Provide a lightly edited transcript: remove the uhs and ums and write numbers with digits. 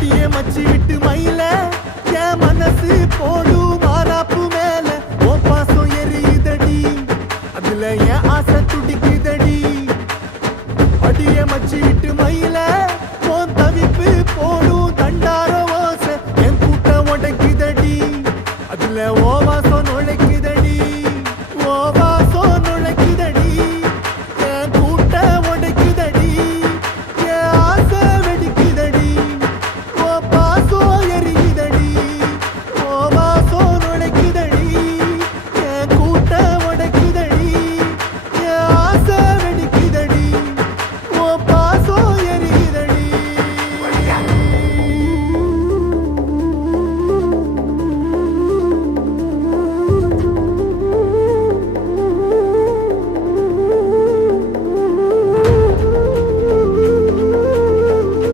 அடியே மச்சி விட்டு மயில என் மனசு போடு மாறாப்பு மேல ஓ பாசம் எரியுதடி அதுல என் ஆசை துடிக்குதடி அடியே மச்சி விட்டு